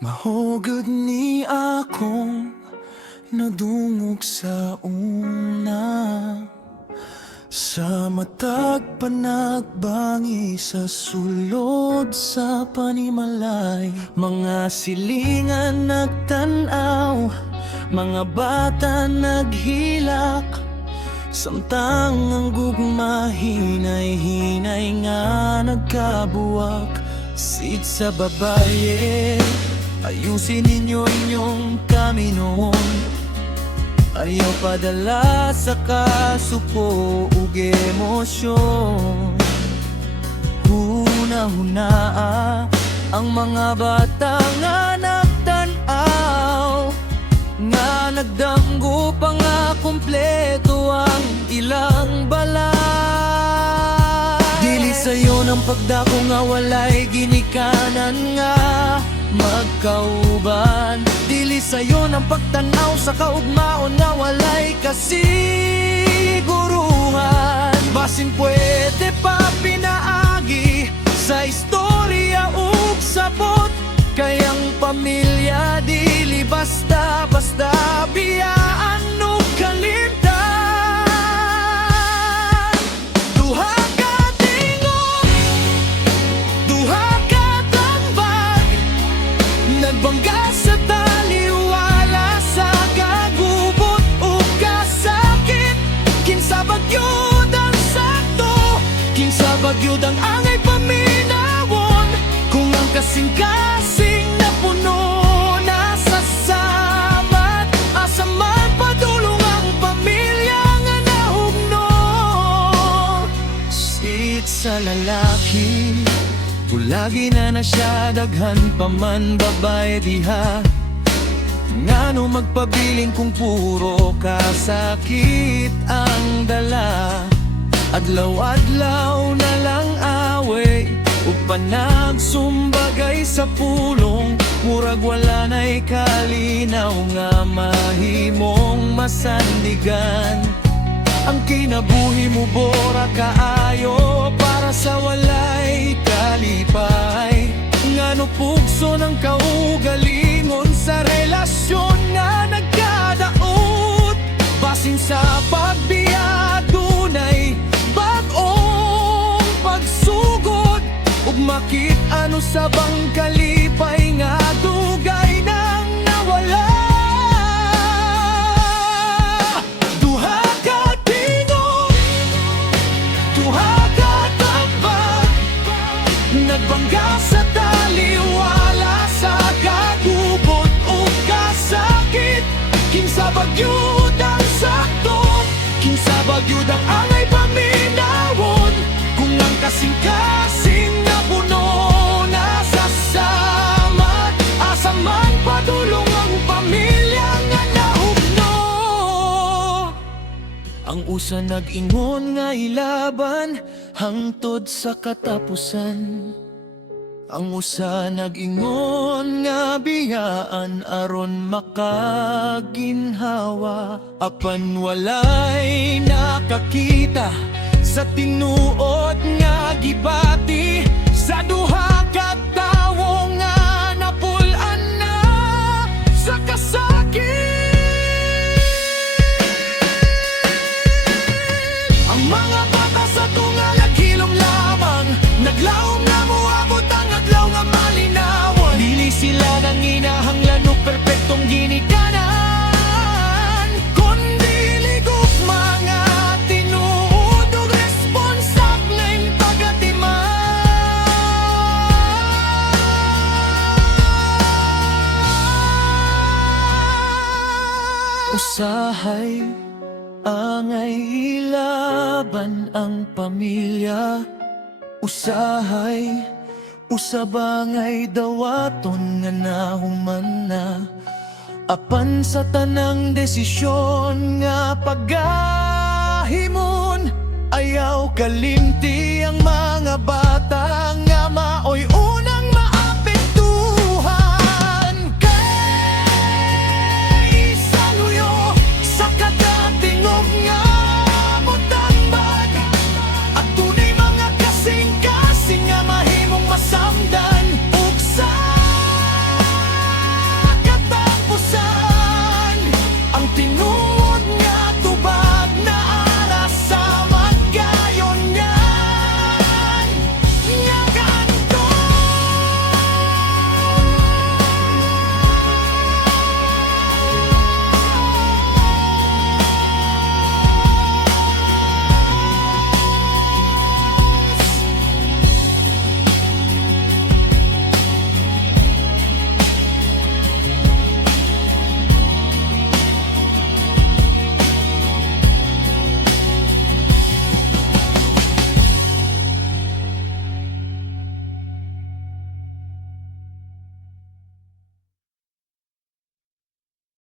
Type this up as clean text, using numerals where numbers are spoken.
Mahugad ni akong nadungog sa una, sa matag panagbangi sa sulod sa panimalay. Mga silingan nagtanaw, mga bata naghilak, samtang ang gugma hinay-hinay nga nagkabuwak. Sit sa babaye, ayusin ninyo inyong kaminoon. Ayaw padala sa kasuko ug emosyon. Huna-hunaa ang mga bata nga nagtanaw, nga nagdanggo pa nga kumpleto ang ilang balay. Dili sayo ng pagdako nga walay ginikanan nga magkauban. Dili sayo ng pagtanaw sa kaugmaon nga walay kasiguruhan. Basin pwede pa pinaagi sa istorya ug sabot, kayang pamilya dili basta-basta biyaan o kalimtan. Duha ka tingog, duha ka tambag, nagbangga sa taliwala sa kagubot o kasakit. Kinsa bagyod ang sakto, kinsa bagyod ang angay paminawon, kung ang kasing-kasing na puno nasa samat. Asa man padulong ang pamilya nga nahugno. Sit sa lalaki, bulagi na siya, daghan pa man babae diha. Ngano magpabiling kung puro kasakit ang dala. Adlaw-adlaw na lang away ug panagsumbagay sa pulong, murag wala na'y kalinaw nga mahimong masandigan. Ang kinabuhi mo bora kaayo para sa walay kalipay. Ngano pugso ng kaugalingon sa relasyon nga nagkadaot. Basin sa pagbiya dunay bag-ong pagsugod, ug makit ano sa bang kalipay nga dugay nang nawala. Duha ka tingog, duha ka tambag, nagbangga sa taliwala sa kagubot o kasakit. Kinsa bagyod ang sakto, kinsa bagyod ang angay paminawon, kung ang kasing-kasing na puno nasa samat. Asa man padulong ang pamilya nga nahugno. Ang usa nag-ingon nga ilaban hangtod sa katapusan. Ang usa nag-ingon nga biyaan aron makaginhawa. Apan walay nakakita sa tinuod nga gibati sa duha ka tawo nga napulan na sa kasakit. Ang mga bata sa tunga naghilom lamang, naglaom na moabot ang adlaw nga malinawan. Dili sila nang inahanglan o perpektong ginikanan, kundi ligog mga tinuod o responsabling pagatiman. Usahay angay ilaban ang pamilya. Usahay usabangay dawaton nga nahuman na. Apan sa tanang desisyon nga pagahimon, ayaw kalimti ang mga bata nga maoy